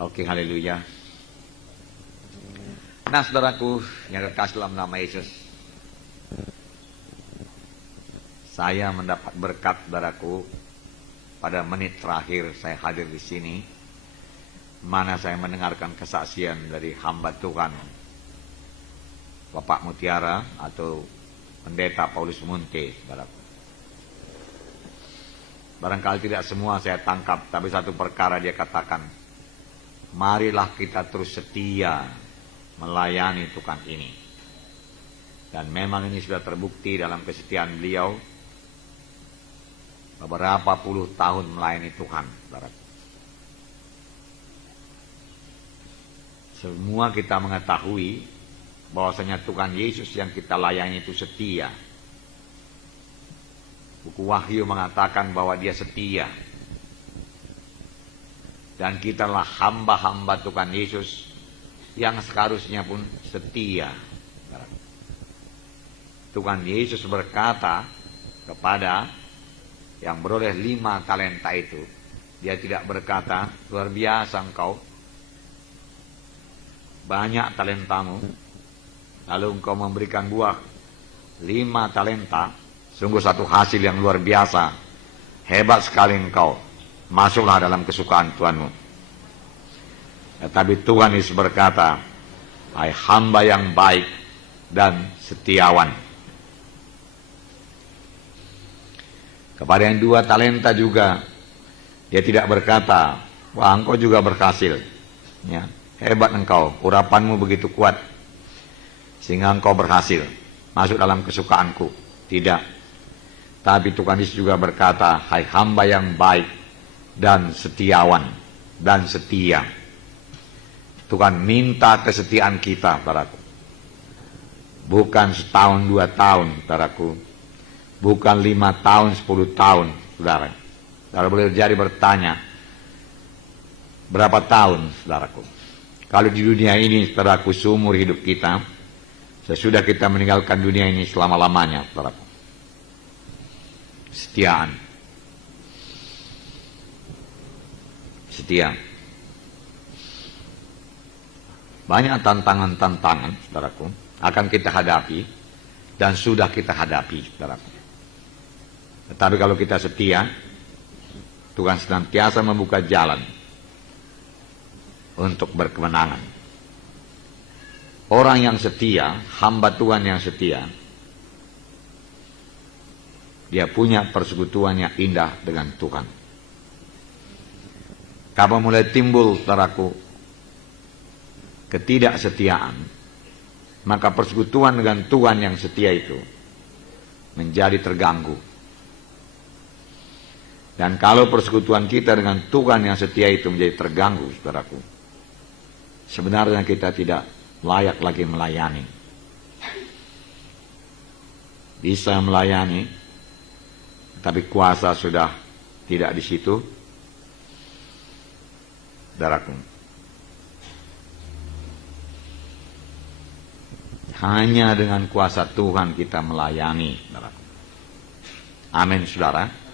Oke, haleluya. Nah, saudaraku yang terkasih dalam nama Yesus, saya mendapat berkat, saudaraku, pada menit terakhir saya hadir di sini, mana saya mendengarkan kesaksian dari hamba Tuhan Bapak Mutiara atau Pendeta Paulus Munte, saudaraku. Barangkali tidak semua saya tangkap, tapi satu perkara dia katakan, marilah kita terus setia melayani Tuhan ini. Dan memang ini sudah terbukti dalam kesetiaan beliau, beberapa puluh tahun melayani Tuhan, saudaraku. Semua kita mengetahui bahwasanya Tuhan Yesus yang kita layani itu setia. Buku Wahyu mengatakan bahwa dia setia. Dan kitalah hamba-hamba Tuhan Yesus yang seharusnya pun setia. Tuhan Yesus berkata kepada yang beroleh 5 talenta itu, dia tidak berkata, luar biasa engkau, banyak talentamu, lalu engkau memberikan buah 5 talenta, sungguh satu hasil yang luar biasa, hebat sekali engkau, masuklah dalam kesukaan Tuhanmu. Tetapi Tuhan Yesus berkata, hai hamba yang baik dan setiawan. Kepada yang 2 talenta juga, dia tidak berkata, wah engkau juga berhasil, ya, hebat engkau, urapanmu begitu kuat, sehingga engkau berhasil, masuk dalam kesukaanku. Tidak. Tapi Tuhan Yesus juga berkata, hai hamba yang baik dan setiawan dan setia. Tuhan minta kesetiaan kita, saudaraku. Bukan setahun 2 tahun, saudaraku. Bukan 5 tahun, 10 tahun, saudara. Saudara boleh jadi bertanya, berapa tahun, saudaraku? Kalau di dunia ini, saudaraku, seumur hidup kita, sesudah kita meninggalkan dunia ini selama-lamanya, saudaraku. Setiaan. Setia. Banyak tantangan-tantangan, saudaraku, akan kita hadapi, dan sudah kita hadapi, saudaraku. Tetapi kalau kita setia, Tuhan senantiasa membuka jalan untuk berkemenangan. Orang yang setia, hamba Tuhan yang setia, dia punya persekutuan yang indah dengan Tuhan. Kapan mulai timbul, saudaraku, ketidaksetiaan, maka persekutuan dengan Tuhan yang setia itu menjadi terganggu. Dan kalau persekutuan kita dengan Tuhan yang setia itu menjadi terganggu, saudaraku, sebenarnya kita tidak layak lagi melayani. Bisa melayani, tapi kuasa sudah tidak di situ, saudaraku. Hanya dengan kuasa Tuhan kita melayani, saudaraku. Amin, saudara.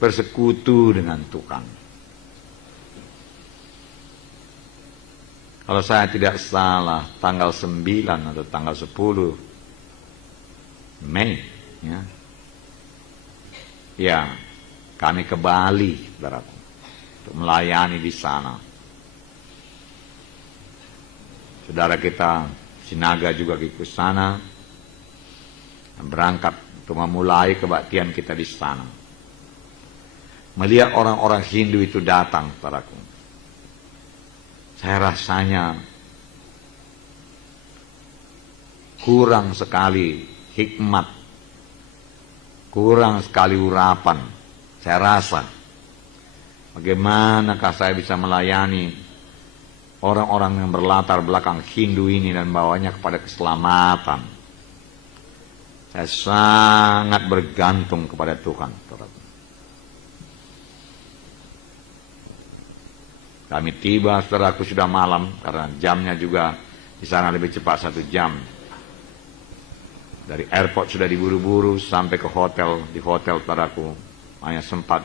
Bersekutu dengan Tuhan. Kalau saya tidak salah, tanggal 9 atau tanggal 10 Mei, ya, kami ke Bali, saudaraku, untuk melayani di sana. Saudara kita Sinaga juga ikut sana, berangkat untuk memulai kebaktian kita di sana. Melihat orang-orang Hindu itu datang, saudaraku, saya rasanya kurang sekali hikmat, kurang sekali urapan. Saya rasa, bagaimanakah saya bisa melayani orang-orang yang berlatar belakang Hindu ini dan bawanya kepada keselamatan. Saya sangat bergantung kepada Tuhan, saudara. Kami tiba, saudaraku, sudah malam, karena jamnya juga di sana lebih cepat 1 jam. Dari airport sudah diburu-buru sampai ke hotel. Di hotel, saudaraku, hanya sempat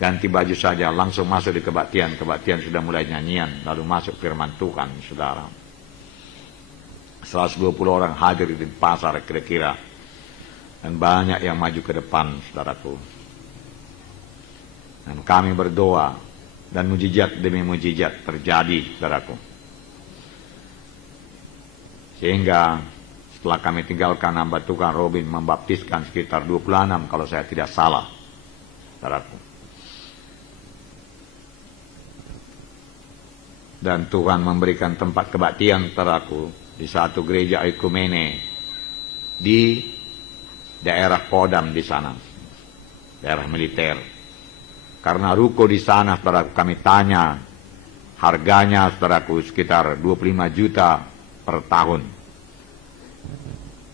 ganti baju saja, langsung masuk di kebaktian. Kebaktian sudah mulai nyanyian, lalu masuk firman Tuhan, saudara. 120 orang hadir di pasar kira-kira, dan banyak yang maju ke depan, saudaraku. Dan kami berdoa, dan mujizat demi mujizat terjadi, saudaraku. Sehingga setelah kami tinggalkan, hamba Tuhan Robin membaptiskan sekitar 26 kalau saya tidak salah, saudaraku. Dan Tuhan memberikan tempat kebaktian, saudaraku, di satu gereja ekumene di daerah Kodam di sana, daerah militer. Karena ruko di sana, saudaraku, kami tanya harganya, saudaraku, sekitar 25 juta per tahun.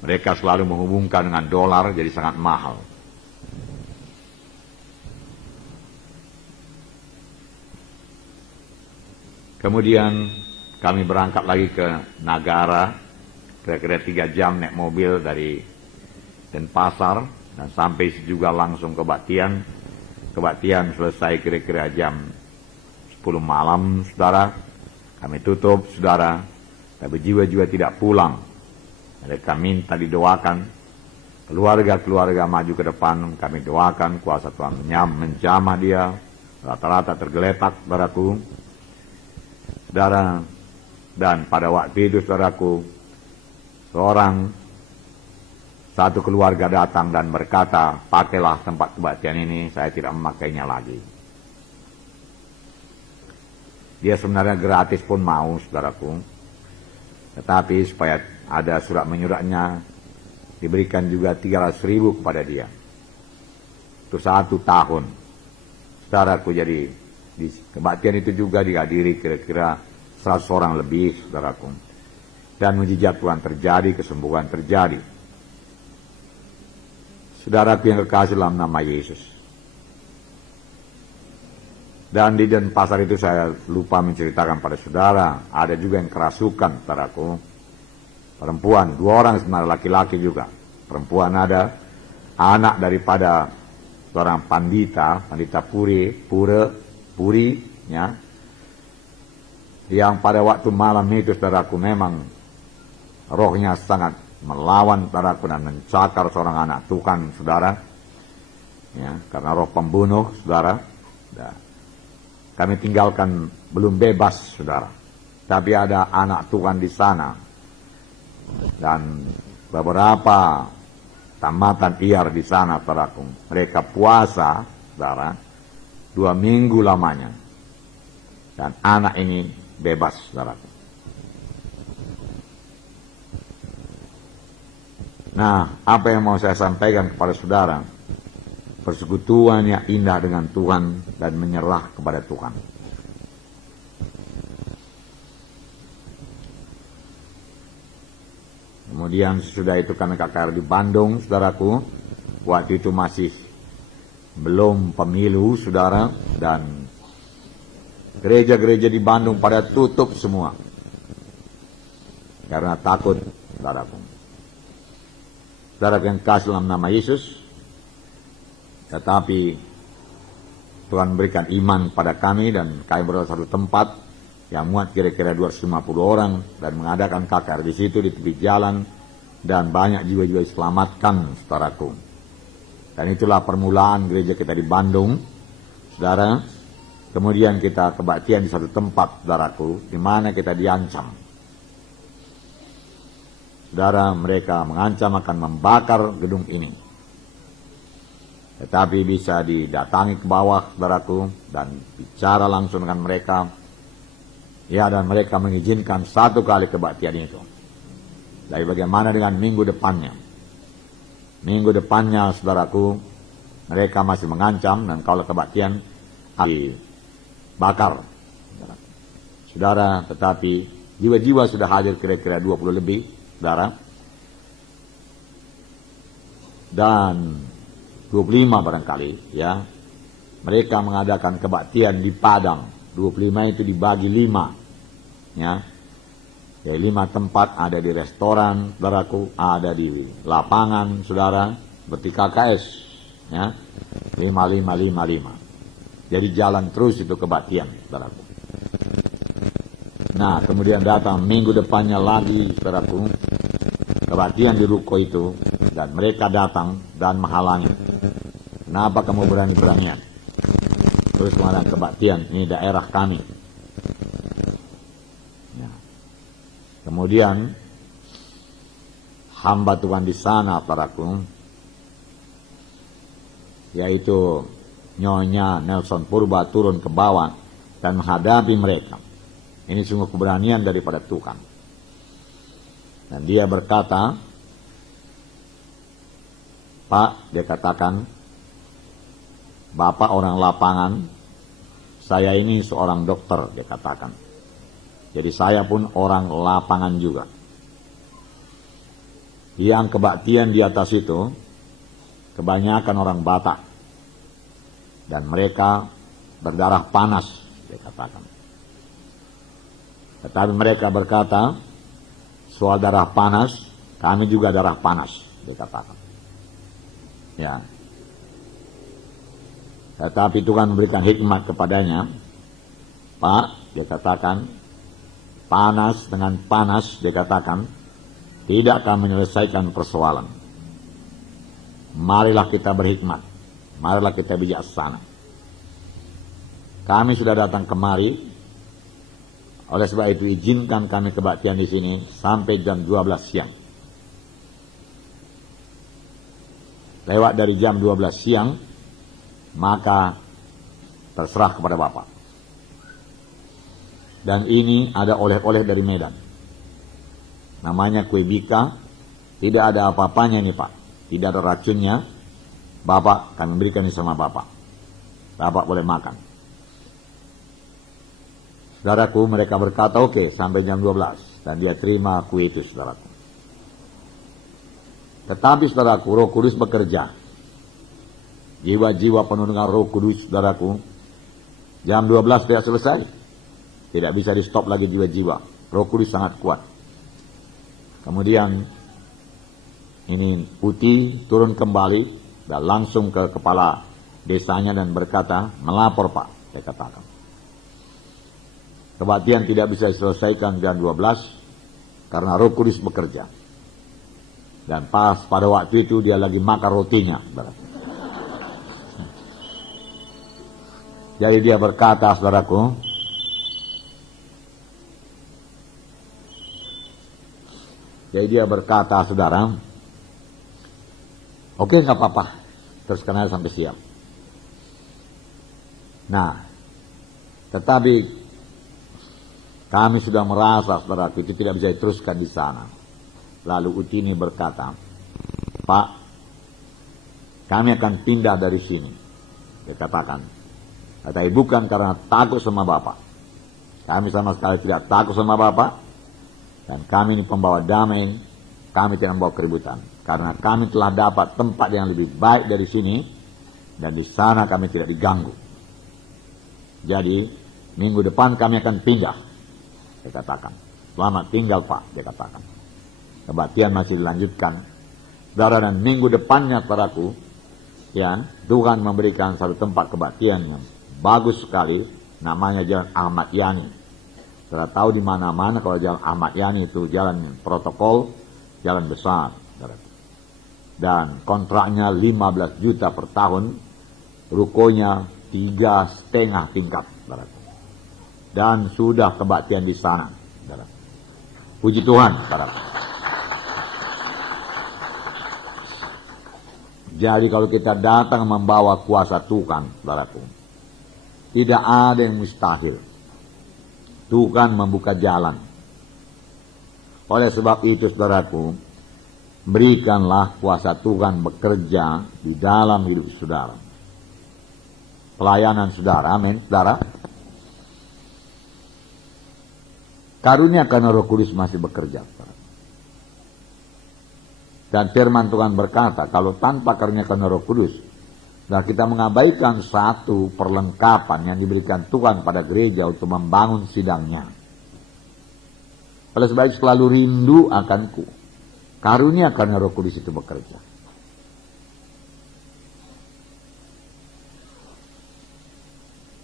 Mereka selalu menghubungkan dengan dolar, jadi sangat mahal. Kemudian kami berangkat lagi ke Nagara, kira-kira 3 jam naik mobil dari Denpasar, dan sampai juga langsung ke Batian. Kebaktian selesai kira-kira jam 10 malam, saudara. Kami tutup, saudara. Tapi jiwa-jiwa tidak pulang. Mereka minta didoakan. Keluarga-keluarga maju ke depan, kami doakan, kuasa Tuhan menjamah dia. Rata-rata tergeletak, saudaraku. Saudara, dan pada waktu itu, saudaraku, satu keluarga datang dan berkata, pakailah tempat kebaktian ini, saya tidak memakainya lagi. Dia sebenarnya gratis pun mau, saudaraku. Tetapi supaya ada surat menyuratnya, diberikan juga 300.000 kepada dia. Itu 1 tahun. Saudaraku, jadi di kebaktian itu juga dihadiri kira-kira 100 orang lebih, saudaraku. Dan mujizat Tuhan terjadi, kesembuhan terjadi. Saudaraku yang kekasih dalam nama Yesus. Dan di Denpasar itu saya lupa menceritakan pada saudara, ada juga yang kerasukan, saudaraku. Perempuan, 2 orang sebenarnya, laki-laki juga. Perempuan ada, anak daripada seorang pandita Puri, ya, yang pada waktu malam itu, saudaraku, memang rohnya sangat melawan, saudaraku, dan mencakar seorang anak Tuhan, saudara, ya, karena roh pembunuh, saudara. Nah, kami tinggalkan belum bebas, saudara, tapi ada anak Tuhan di sana, dan beberapa tamatan IAR di sana, saudaraku. Mereka puasa, saudara, 2 minggu lamanya, dan anak ini bebas, saudaraku. Nah, apa yang mau saya sampaikan kepada saudara? Persekutuan yang indah dengan Tuhan dan menyerah kepada Tuhan. Kemudian sesudah itu kami KKR di Bandung, saudaraku. Waktu itu masih belum pemilu, saudara, dan gereja-gereja di Bandung pada tutup semua karena takut, saudaraku. Saudara yang kasih dalam nama Yesus, tetapi Tuhan memberikan iman pada kami, dan kami berada satu tempat yang muat kira-kira 250 orang, dan mengadakan KKR di situ di tepi jalan, dan banyak jiwa-jiwa diselamatkan, saudaraku. Dan itulah permulaan gereja kita di Bandung, saudara. Kemudian kita kebaktian di satu tempat, saudaraku, di mana kita diancam. Saudara, mereka mengancam akan membakar gedung ini. Tetapi bisa didatangi ke bawah, saudaraku, dan bicara langsung dengan mereka. Ya, dan mereka mengizinkan 1 kali kebaktian itu. Tapi bagaimana dengan minggu depannya? Minggu depannya, saudaraku, mereka masih mengancam, dan kalau kebaktian dibakar. Saudara, tetapi jiwa-jiwa sudah hadir kira-kira 20 lebih, saudara, dan 25 barangkali, ya, mereka mengadakan kebaktian di Padang, 25 itu dibagi 5. Ya. Ya, 5 tempat, ada di restoran, saudaraku, ada di lapangan, saudara, seperti KKS. Ya. 5, 5, 5, 5. Jadi jalan terus itu kebaktian, saudaraku. Nah, kemudian datang minggu depannya lagi, saudaraku, kebaktian di ruko itu, dan mereka datang dan menghalangi. Kenapa kamu berani-beranian? Terus kemarin kebaktian, ini daerah kami. Ya. Kemudian hamba Tuhan di sana, saudaraku, yaitu Nyonya Nelson Purba turun ke bawah dan menghadapi mereka. Ini sungguh keberanian daripada Tuhan. Dan dia berkata, Pak, dia katakan, Bapak orang lapangan, saya ini seorang dokter, dia katakan. Jadi saya pun orang lapangan juga. Yang kebaktian di atas itu, kebanyakan orang Batak. Dan mereka berdarah panas, dia katakan. Tetapi mereka berkata, soal darah panas, kami juga darah panas, dia katakan. Ya. Tetapi Tuhan memberikan hikmat kepadanya. Pak, dia katakan, panas dengan panas, dia katakan, tidak akan menyelesaikan persoalan. Marilah kita berhikmat. Marilah kita bijaksana. Kami sudah datang kemari. Oleh sebab itu izinkan kami kebaktian di sini sampai jam 12 siang. Lewat dari jam 12 siang, maka terserah kepada Bapak. Dan ini ada oleh-oleh dari Medan. Namanya kue bika. Tidak ada apa-apanya ini, Pak. Tidak ada racunnya. Bapak akan memberikan ini sama Bapak. Bapak boleh makan. Saudaraku, mereka berkata oke, sampai jam 12. Dan dia terima kue itu, saudaraku. Tetapi saudaraku, Roh Kudus bekerja. Jiwa-jiwa penuh dengan Roh Kudus, saudaraku. Jam 12 tidak selesai. Tidak bisa di stop lagi jiwa-jiwa. Roh Kudus sangat kuat. Kemudian ini putih turun kembali dan langsung ke kepala desanya dan berkata, melapor Pak, saya katakan. Kebaktian tidak bisa diselesaikan jam 12 karena Roh Kudus bekerja. Dan pas pada waktu itu dia lagi makan rotinya. Jadi dia berkata, saudaraku, saudara, oke, nggak apa-apa, terus kenal sampai siap. Nah, tetapi kami sudah merasa, saudaraku, itu tidak bisa diteruskan di sana. Lalu Utini berkata, Pak, kami akan pindah dari sini. Dia katakan, tetapi bukan karena takut sama Bapak. Kami sama sekali tidak takut sama Bapak. Dan kami ini pembawa damai. Kami tidak membawa keributan. Karena kami telah dapat tempat yang lebih baik dari sini. Dan di sana kami tidak diganggu. Jadi, minggu depan kami akan pindah. Dia katakan. Selamat tinggal Pak, dia katakan. Kebaktian masih dilanjutkan. Saudara, dan minggu depannya, saudaraku, ya, Tuhan memberikan satu tempat kebaktian yang bagus sekali, namanya Jalan Ahmad Yani. Saudara tahu di mana-mana kalau Jalan Ahmad Yani itu jalan protokol, jalan besar. Dan kontraknya 15 juta per tahun, rukonya 3,5 tingkat. Dan sudah kebaktian di sana. Puji Tuhan. Jadi kalau kita datang membawa kuasa Tuhan, saudaraku, tidak ada yang mustahil. Tuhan membuka jalan. Oleh sebab itu, saudaraku, berikanlah kuasa Tuhan bekerja di dalam hidup saudara. Pelayanan saudara, amin, saudara. Karunia karena Roh Kudus masih bekerja. Dan firman Tuhan berkata, kalau tanpa karunia karena Roh Kudus, Nah, kita mengabaikan satu perlengkapan yang diberikan Tuhan pada gereja untuk membangun sidangnya. Oleh sebab itu selalu rindu akanku. Karunia karena Roh Kudus itu bekerja.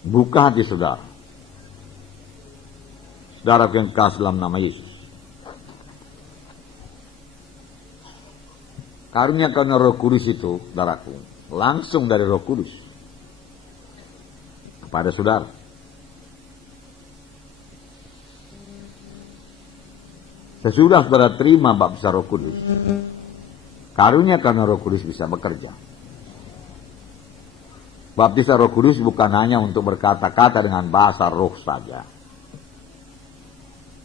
Buka hati saudara. Saudara yang kasih dalam nama Yesus. Karunia karena Roh Kudus itu, saudaraku, langsung dari Roh Kudus kepada saudara. Sesudah saudara terima baptisan Roh Kudus, karunia karena Roh Kudus bisa bekerja. Baptisan Roh Kudus bukan hanya untuk berkata-kata dengan bahasa roh saja,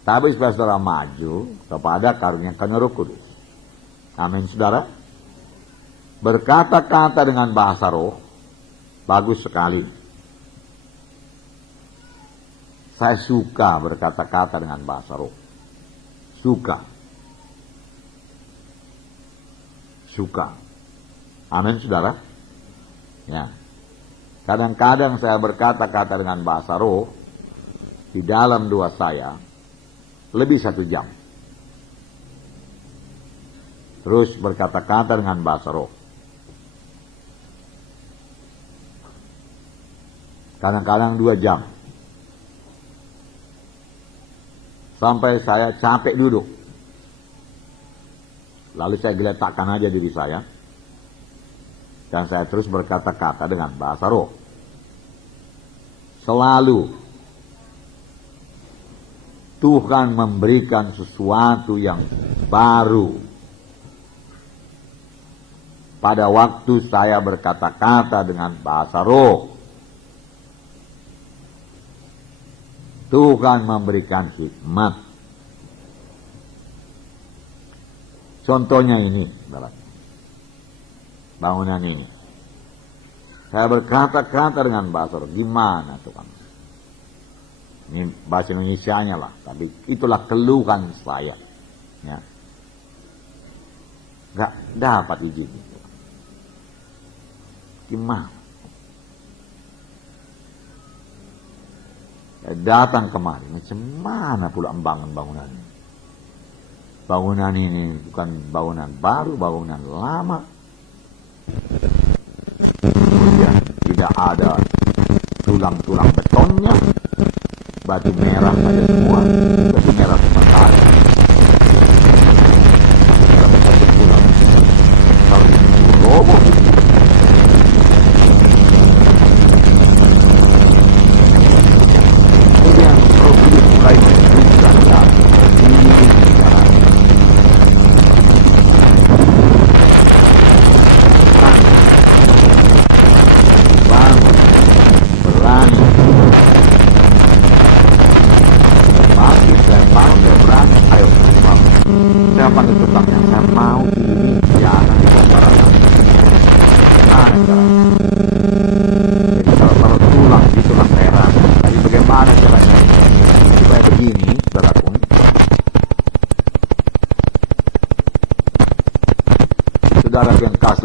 tapi supaya saudara maju kepada karunia karena Roh Kudus. Amin, saudara. Berkata-kata dengan bahasa roh bagus sekali. Saya suka berkata-kata dengan bahasa roh. Suka. Amin, saudara. Ya. Kadang-kadang saya berkata-kata dengan bahasa roh di dalam doa saya lebih 1 jam. Terus berkata-kata dengan bahasa roh. Kadang-kadang 2 jam. Sampai saya capek duduk. Lalu saya geletakkan aja diri saya. Dan saya terus berkata-kata dengan bahasa roh. Selalu Tuhan memberikan sesuatu yang baru. Pada waktu saya berkata-kata dengan bahasa roh. Tuhan memberikan hikmat. Contohnya ini, bangunan ini. Saya berkata-kata dengan bahasa roh. Gimana Tuhan? Ini bahasa Indonesianya lah, tapi itulah keluhan saya. Ya. Gak dapat izin. Gimana? Datang kemari, macam mana pula membangun bangunan ini? Bangunan ini bukan bangunan baru, bangunan lama. Kemudian tidak ada tulang-tulang betonnya, batu merah saja semua, batu merah sementara. Satu tulang, kalau itu roboh.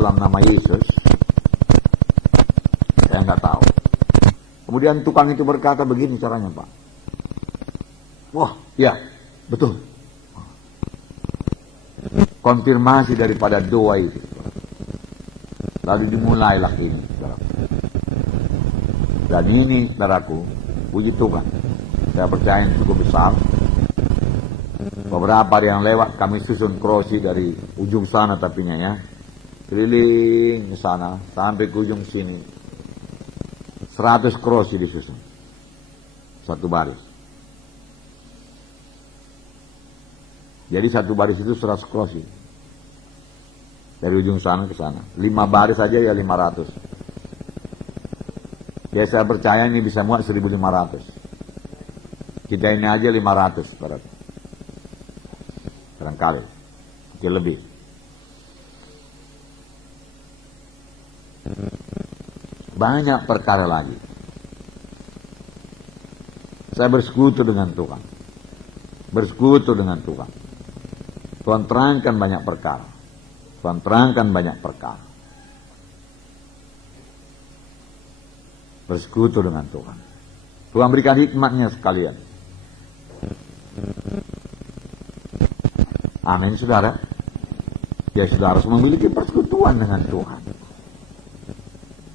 Dalam nama Yesus, saya nggak tahu. Kemudian tukang itu berkata begini caranya, Pak. Wah, ya, betul. Konfirmasi daripada doa itu. Lalu dimulailah ini, saudaraku. Dan ini, saudaraku, puji Tuhan. Saya percaya ini cukup besar. Beberapa hari yang lewat kami susun krosi dari ujung sana tapinya ya. Keliling ke sana sampai ke ujung sini. 100 krosi disusun. Satu baris. Jadi satu baris itu 100 krosi. Dari ujung sana ke sana. 5 baris saja ya 500. Ya saya percaya ini bisa muat 1.500. Kita ini aja 500 berarti. Barangkali. Mungkin lebih. Banyak perkara lagi. Saya bersekutu dengan Tuhan. Bersekutu dengan Tuhan. Tuhan terangkan banyak perkara. Tuhan terangkan banyak perkara. bersekutu dengan Tuhan. Tuhan berikan hikmatnya sekalian. Amin, saudara. Ya, saudara harus memiliki persekutuan dengan Tuhan.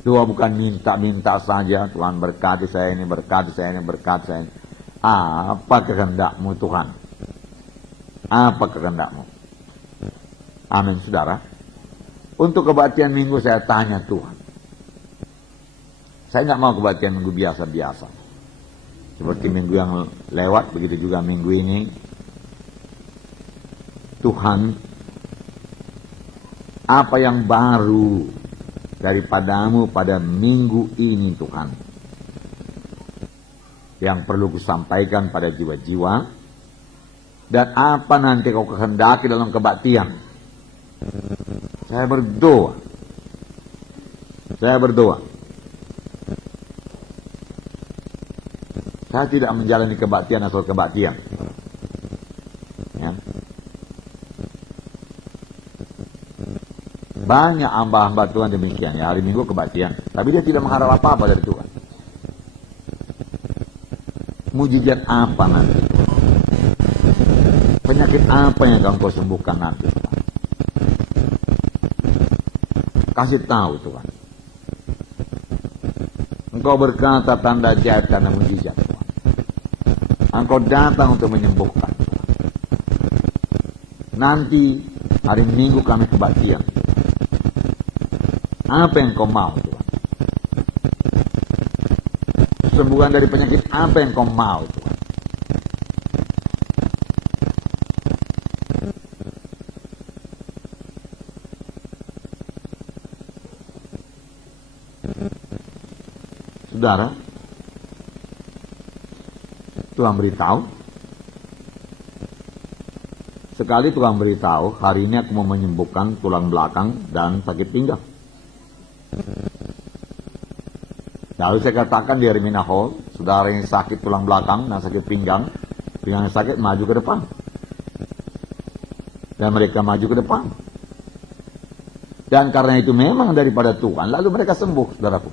Doa bukan minta-minta saja, Tuhan berkati saya ini, berkati saya ini, berkati saya ini. Apa kehendakmu Tuhan? Apa kehendakmu? Amin, saudara. Untuk kebaktian minggu saya tanya Tuhan. Saya nggak mau kebaktian minggu biasa-biasa. Seperti minggu yang lewat, begitu juga minggu ini. Tuhan, apa yang baru daripadamu pada minggu ini Tuhan, yang perlu kusampaikan pada jiwa-jiwa, dan apa nanti kau kehendaki dalam kebaktian. Saya berdoa. Saya tidak menjalani kebaktian asal kebaktian. Ya. Banyak hamba-hamba Tuhan demikian, ya, hari Minggu kebaktian, tapi dia tidak mengharap apa-apa dari Tuhan. Mujizat apa nanti? Penyakit apa yang akan kau sembuhkan nanti? Kasih tahu Tuhan. Engkau berkata tanda ajaib, tanda mujizat Tuhan. Engkau datang untuk menyembuhkan Tuhan. Nanti hari Minggu kami kebaktian. Apa yang kau mau Tuhan? Sembuhan dari penyakit apa yang kau mau Tuhan? Saudara, Tuhan beritahu. Sekali Tuhan beritahu, hari ini aku mau menyembuhkan tulang belakang dan sakit pinggang. Lalu saya katakan di Hermina Hall, saudara yang sakit tulang belakang dan sakit pinggang yang sakit maju ke depan. Dan mereka maju ke depan. Dan karena itu memang daripada Tuhan, lalu mereka sembuh, saudaraku.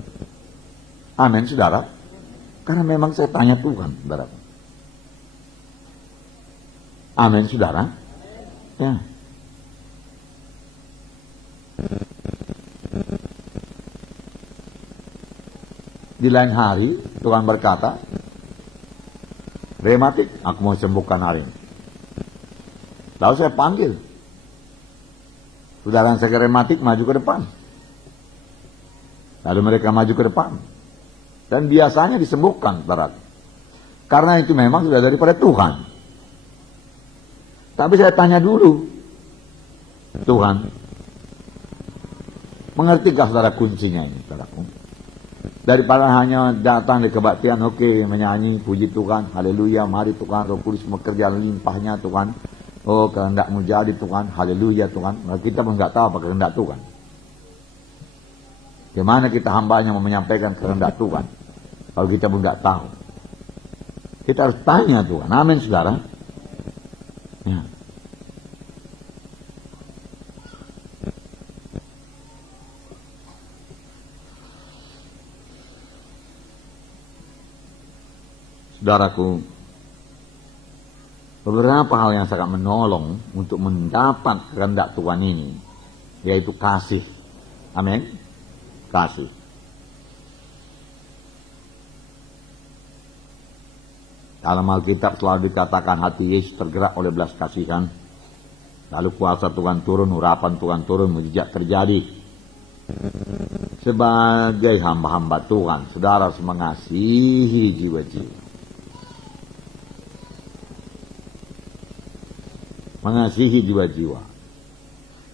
Amin, saudara. Karena memang saya tanya Tuhan, saudaraku. Amin, saudara. Ya. Di lain hari, Tuhan berkata, rematik, aku mau sembuhkan hari ini. Lalu saya panggil. Saudara yang sakit rematik maju ke depan. Lalu mereka maju ke depan. Dan biasanya disembuhkan, saudara. Karena itu memang sudah daripada Tuhan. Tapi saya tanya dulu, Tuhan, mengertikah saudara kuncinya ini, saudaraku? Daripada hanya datang di kebaktian, oke, menyanyi, puji Tuhan, haleluya, mari Tuhan, Roh Kudus bekerja limpahnya Tuhan, oh kehendakmu jadi Tuhan, haleluya Tuhan. Nah, kita pun nggak tahu apa kehendak Tuhan. Gimana kita hambanya mau menyampaikan kehendak Tuhan, kalau kita pun nggak tahu. Kita harus tanya Tuhan, amin saudara. Ya. Saudaraku, beberapa hal yang sangat menolong untuk mendapat kehendak Tuhan ini, yaitu kasih. Amin. Kasih. Dalam Alkitab selalu dikatakan hati Yesus tergerak oleh belas kasihan. Lalu kuasa Tuhan turun, urapan Tuhan turun, mujizat terjadi. Sebagai hamba-hamba Tuhan, saudara harus mengasihi jiwa-jiwa. Mengasihi jiwa-jiwa.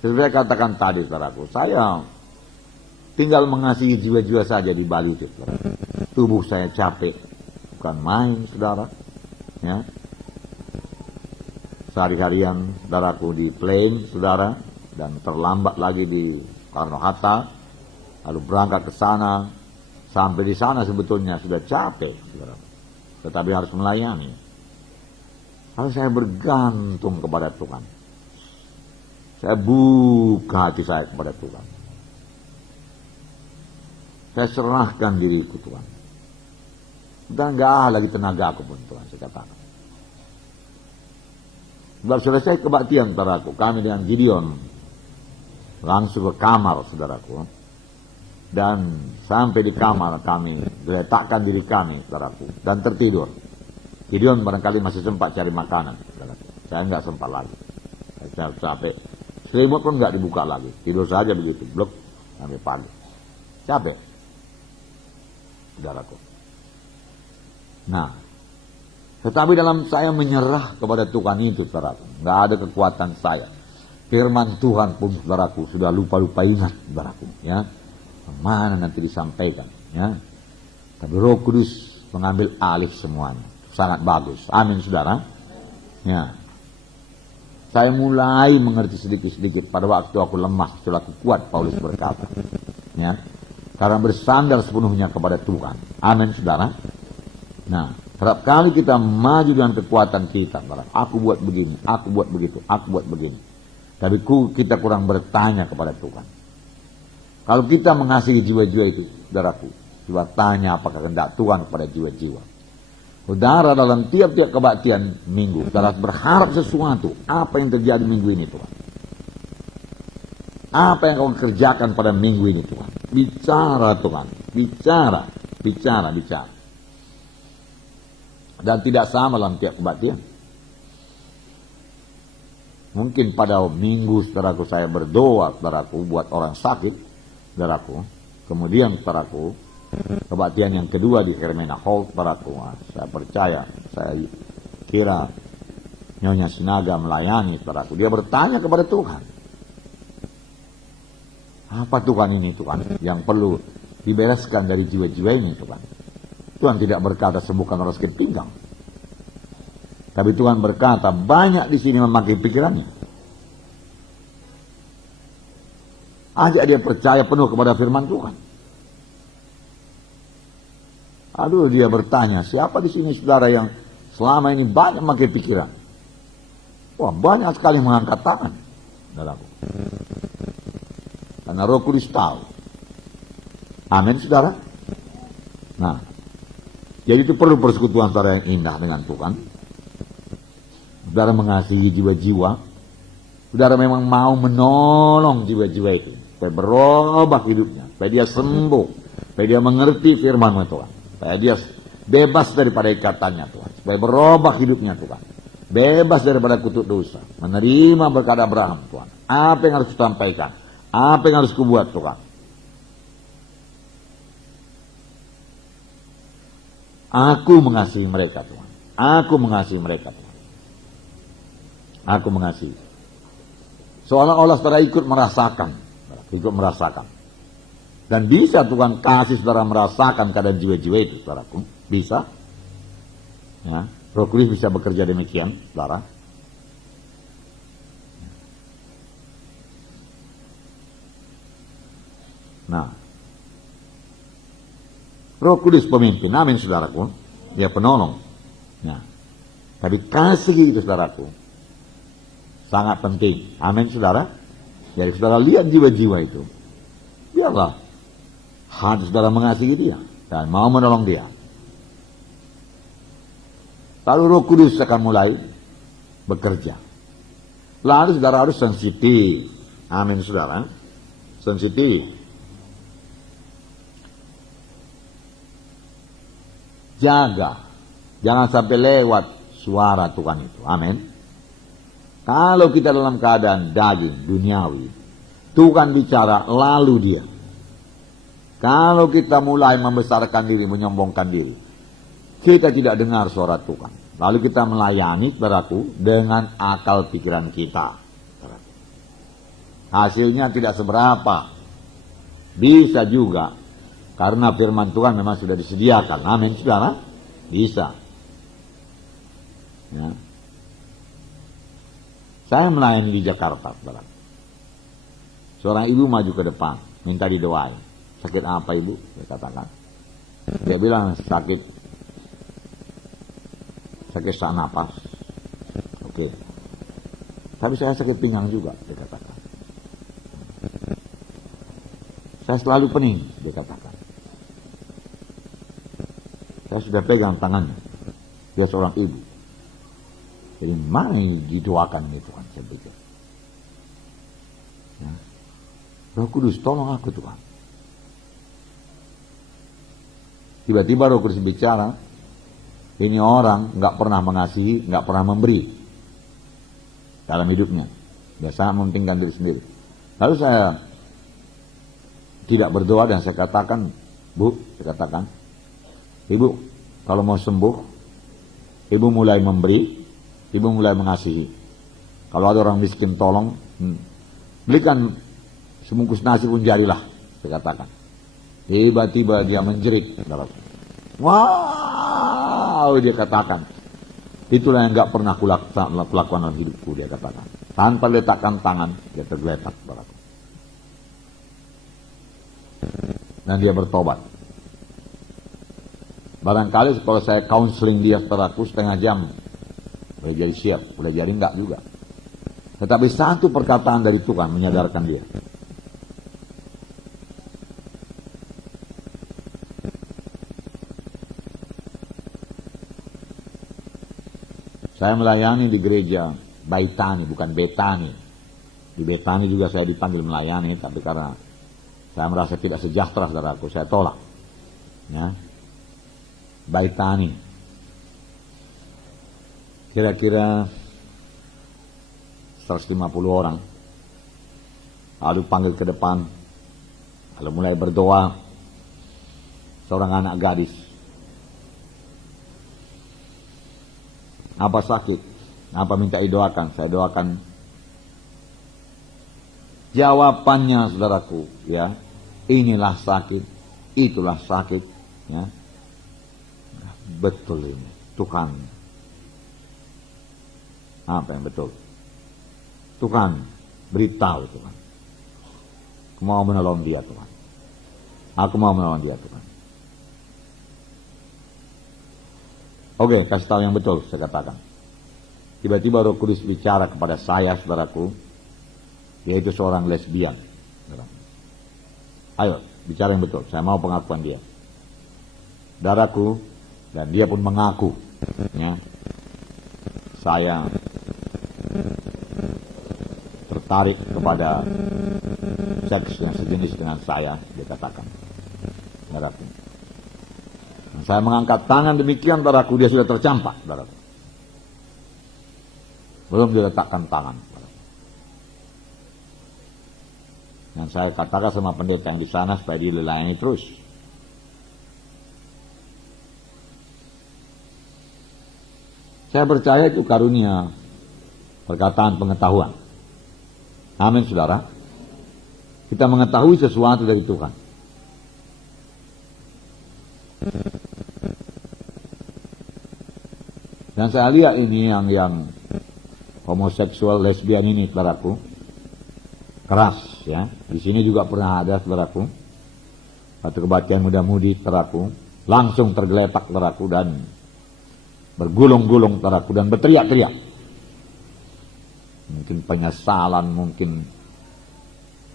Seperti saya katakan tadi, saudaraku, saya tinggal mengasihi jiwa-jiwa saja di Bali. Tubuh saya capek, bukan main, saudara. Ya. Sehari-harian, saudaraku, di plane, saudara, dan terlambat lagi di Soekarno-Hatta, lalu berangkat ke sana, sampai di sana sebetulnya sudah capek, saudara. Tetapi harus melayani. Lalu saya bergantung kepada Tuhan. Saya buka hati saya kepada Tuhan. Saya serahkan diriku Tuhan. Dan nggak ada lagi tenaga aku pun Tuhan, saya katakan. Baru selesai kebaktian saudaraku, kami dengan Gideon langsung ke kamar saudaraku. Dan sampai di kamar kami letakkan diri kami saudaraku dan tertidur. Gideon barangkali masih sempat cari makanan saudaraku. Saya nggak sempat lagi. Saya capek. Selimut pun nggak dibuka lagi. Tidur saja begitu, blok sampai pagi. Capek, saudaraku. Nah, tetapi dalam saya menyerah kepada Tuhan itu, saudaraku, nggak ada kekuatan saya. Firman Tuhan pun, saudaraku, sudah lupa-lupa ingat, saudaraku, ya. Mana nanti disampaikan, ya. Tapi Roh Kudus mengambil alih semuanya. Sangat bagus. Amin, saudara. Ya. Saya mulai mengerti sedikit-sedikit pada waktu aku lemah, setelah aku kuat, Paulus berkata. Ya. Karena bersandar sepenuhnya kepada Tuhan. Amin, saudara. Nah, setiap kali kita maju dengan kekuatan kita, aku buat begini, aku buat begitu, aku buat begini. Tapi kita kurang bertanya kepada Tuhan. Kalau kita mengasihi jiwa-jiwa itu, saudaraku, coba tanya apakah kehendak Tuhan kepada jiwa-jiwa. Saudara dalam tiap-tiap kebaktian minggu, saudara berharap sesuatu. Apa yang terjadi minggu ini Tuhan? Apa yang kau kerjakan pada minggu ini Tuhan? Bicara Tuhan, bicara. Dan tidak sama dalam tiap kebaktian. Mungkin pada minggu saudaraku saya berdoa saudaraku buat orang sakit, saudaraku. Kemudian saudaraku, kebaktian yang kedua di Hermina Hall, saudaraku, saya percaya, saya kira Nyonya Sinaga melayani, saudaraku. Dia bertanya kepada Tuhan. Apa Tuhan ini Tuhan yang perlu dibereskan dari jiwa-jiwa ini Tuhan? Tuhan tidak berkata sembuhkan orang sakit pinggang. Tapi Tuhan berkata banyak di sini memakai pikirannya. Ajak dia percaya penuh kepada firman Tuhan. Aduh, dia bertanya, siapa di sini saudara yang selama ini banyak memakai pikiran? Wah, banyak sekali mengangkat tangan. Saudaraku. Karena Roh Kudus tahu. Amin, saudara. Nah, jadi itu perlu persekutuan saudara yang indah dengan Tuhan. Saudara mengasihi jiwa-jiwa. Saudara memang mau menolong jiwa-jiwa itu. Supaya berubah hidupnya. Supaya dia sembuh. Supaya dia mengerti firman Tuhan. Supaya dia bebas daripada ikatannya Tuhan. Supaya berubah hidupnya Tuhan. Bebas daripada kutuk dosa. Menerima berkat Abraham Tuhan. Apa yang harus disampaikan? Apa yang harus kubuat Tuhan? Aku mengasihi mereka Tuhan. Aku mengasihi mereka Tuhan. Aku mengasihi. Seolah-olah saudara ikut merasakan. Ikut merasakan. Dan bisa Tuhan kasih saudara merasakan keadaan jiwa-jiwa itu, saudaraku. Bisa. Ya, Roh Kudus bisa bekerja demikian, saudara. Nah, Roh Kudus pemimpin, amin saudaraku. Dia penolong. Ya. Tapi kasih itu saudaraku sangat penting. Amin saudara. Jadi saudara lihat jiwa-jiwa itu. Biarlah hati saudara mengasihi dia dan mau menolong dia. Lalu Roh Kudus akan mulai bekerja. Lalu saudara harus sensitif. Amin saudara. Sensitif. Jaga. Jangan sampai lewat suara Tuhan itu. Amin. Kalau kita dalam keadaan daging, duniawi, Tuhan bicara lalu dia. Kalau kita mulai membesarkan diri, menyombongkan diri, kita tidak dengar suara Tuhan. Lalu kita melayani saudaraku dengan akal pikiran kita. Hasilnya tidak seberapa. Bisa juga. Karena firman Tuhan memang sudah disediakan. Amin saudara. Bisa. Ya. Saya melayani di Jakarta, saudara. Seorang ibu maju ke depan, minta didoain. Sakit apa ibu? Dia katakan. Dia bilang sakit sak napas. Oke. Tapi saya sakit pinggang juga, dia katakan. Saya selalu pening, dia katakan. Saya Saya sudah pegang tangannya. Dia seorang ibu. Jadi mana yang didoakan itu kan, saya pikir. Ya. Roh Kudus, tolong aku Tuhan. Tiba-tiba Roh Kudus bicara, ini orang nggak pernah mengasihi, nggak pernah memberi dalam hidupnya. Biasa mementingkan diri sendiri. Lalu saya tidak berdoa dan saya katakan, Bu, saya katakan, Ibu, kalau mau sembuh, Ibu mulai memberi, Ibu mulai mengasihi. Kalau ada orang miskin tolong, belikan sebungkus nasi pun jadilah, saya katakan. Tiba-tiba dia menjerit. Wow, dia katakan. Itulah yang gak pernah kulakukan dalam hidupku, dia katakan. Tanpa letakkan tangan, dia tergeletak. Dan dia bertobat. Barangkali kalau saya counseling dia saudaraku setengah jam, boleh jadi siap, boleh jadi enggak juga. Tetapi satu perkataan dari Tuhan menyadarkan dia. Saya melayani di gereja Baitani, bukan Betani. Di Betani juga saya dipanggil melayani, tapi karena saya merasa tidak sejahtera saudaraku, saya tolak. Ya. Baitani. Kira-kira 150 orang. Lalu panggil ke depan. Lalu mulai berdoa. Seorang anak gadis. Apa sakit? Apa minta didoakan? Saya doakan. Jawabannya saudaraku, ya. Inilah sakit, itulah sakit, ya. Betul ini, Tuhan. Apa yang betul? Tuhan beritahu Tuhan. Aku mau menolong dia Tuhan. Aku mau menolong dia Tuhan. Oke, kasih tahu yang betul, saya katakan. Tiba-tiba Roh Kudus bicara kepada saya, saudaraku, yaitu seorang lesbian. Ayo, bicara yang betul, saya mau pengakuan dia. Saudaraku, dan dia pun mengaku, ya, saya tertarik kepada seks yang sejenis dengan saya, dia katakan. Saudaraku. Saya mengangkat tangan demikian, saudaraku, dia sudah tercampak, saudaraku. Belum diletakkan tangan. Saudaraku. Dan saya katakan sama pendeta yang di sana supaya dia dilayani terus. Saya percaya itu karunia perkataan pengetahuan. Amin, saudara. Kita mengetahui sesuatu dari Tuhan. Dan saya lihat ini yang homoseksual lesbian ini, saudaraku, keras, ya. Di sini juga pernah ada, saudaraku, satu kebaktian muda-mudi, saudaraku, langsung tergeletak, saudaraku, dan bergulung-gulung, saudaraku, dan berteriak-teriak. Mungkin penyesalan, mungkin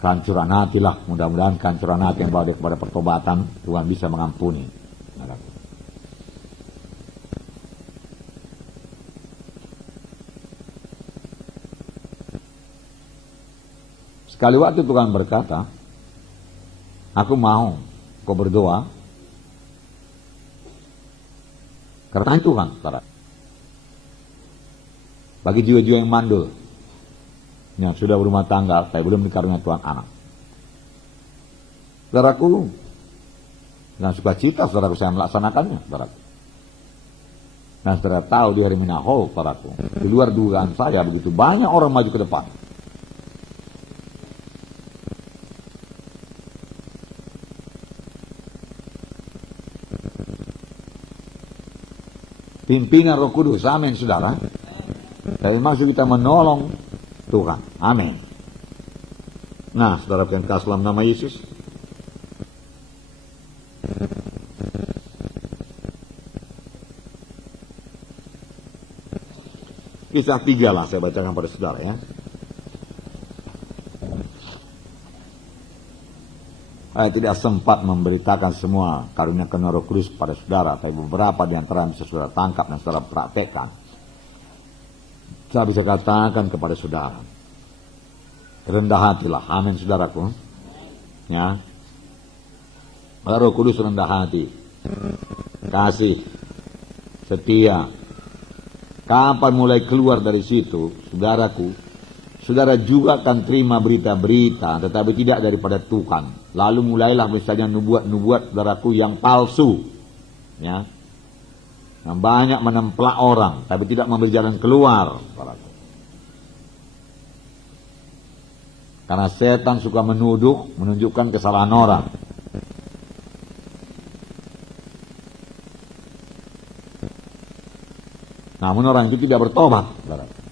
kehancuran hati lah. Mudah-mudahan kehancuran hati yang bawa dia kepada pertobatan, Tuhan bisa mengampuni, saudaraku. Sekali waktu Tuhan berkata, aku mau kau berdoa karena Tuhan, saudara. Bagi jiwa-jiwa yang mandul, yang sudah berumah tangga, tapi belum dikaruniai Tuhan anak. Saudaraku, dengan sukacita, saudaraku, saya melaksanakannya, saudaraku. Dan saudara tahu di hari Minahol, saudaraku, di luar dugaan saya, begitu banyak orang maju ke depan. Pimpinan Roh Kudus, amin, saudara. Dan maksud kita menolong Tuhan, amin. Nah, saudara yang kasih dalam nama Yesus. Kisah 3 lah saya bacakan pada saudara, ya. Saya tidak sempat memberitakan semua karunia Roh Kudus pada saudara, tapi beberapa di antara bisa saudara tangkap dan saudara praktekkan. Saya bisa katakan kepada saudara, rendah hatilah, amin saudaraku. Ya, Roh Kudus rendah hati, kasih, setia. Kapan mulai keluar dari situ, saudaraku, saudara juga akan terima berita-berita, tetapi tidak daripada Tuhan. Lalu mulailah misalnya nubuat-nubuat saudaraku yang palsu, ya, yang banyak menemplak orang, tapi tidak memberi jalan keluar, saudaraku. Karena setan suka menuduh, menunjukkan kesalahan orang. Namun orang itu tidak bertobat, saudaraku.